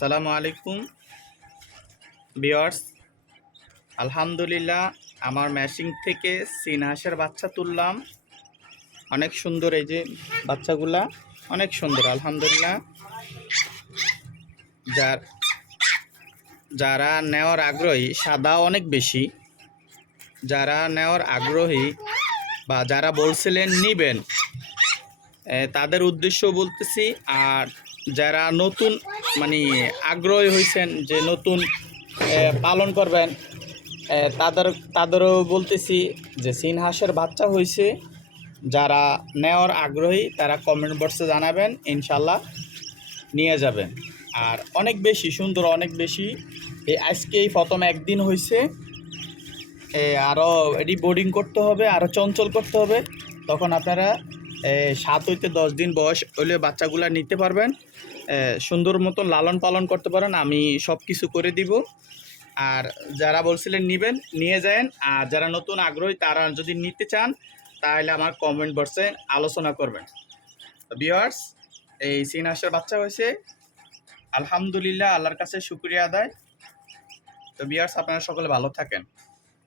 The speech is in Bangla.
আসসালামু আলাইকুম। বিয়ার্স আলহামদুলিল্লাহ, আমার ম্যাশিং থেকে সিনহাসের বাচ্চা তুললাম। অনেক সুন্দর এই যে বাচ্চাগুলা, অনেক সুন্দর, আলহামদুলিল্লাহ। যার, যারা নেওয়ার আগ্রহী সাদা অনেক বেশি। যারা নেওয়ার আগ্রহী বা যারা বলছিলেন নিবেন তাদের উদ্দেশ্য বলতেছি, আর যারা নতুন মানে আগ্রহী হয়েছেন যে নতুন পালন করবেন তাদের, তাদেরও বলতেছি যে সিন হাঁসের বাচ্চা হয়েছে যারা নেওয়ার আগ্রহী, তারা কমেন্ট বক্সে জানাবেন ইনশাল্লাহ নিয়ে যাবেন। আর অনেক বেশি, সুন্দর অনেক বেশি। এই আজকে এই প্রথম একদিন হয়েছে আরও এটি বোর্ডিং করতে হবে আরও চঞ্চল করতে হবে। তখন আপনারা সাত হইতে দশ দিন বয়স হলে বাচ্চাগুলা নিতে পারবেন। সুন্দর মতন লালন পালন করতে পারেন, আমি সব কিছু করে দিব। আর যারা বলছিলেন নিবেন, নিয়ে যান। আর যারা নতুন আগ্রহী, তারা যদি নিতে চান, তাহলে আমার কমেন্ট বক্সে আলোচনা করবেন। বিয়ার্স এই সিন হাঁসের বাচ্চা হয়েছে। আলহামদুলিল্লাহ, আল্লাহর কাছে শুক্রিয়া আদায়। তো বিয়ার্স আপনারা সকলে ভালো থাকেন।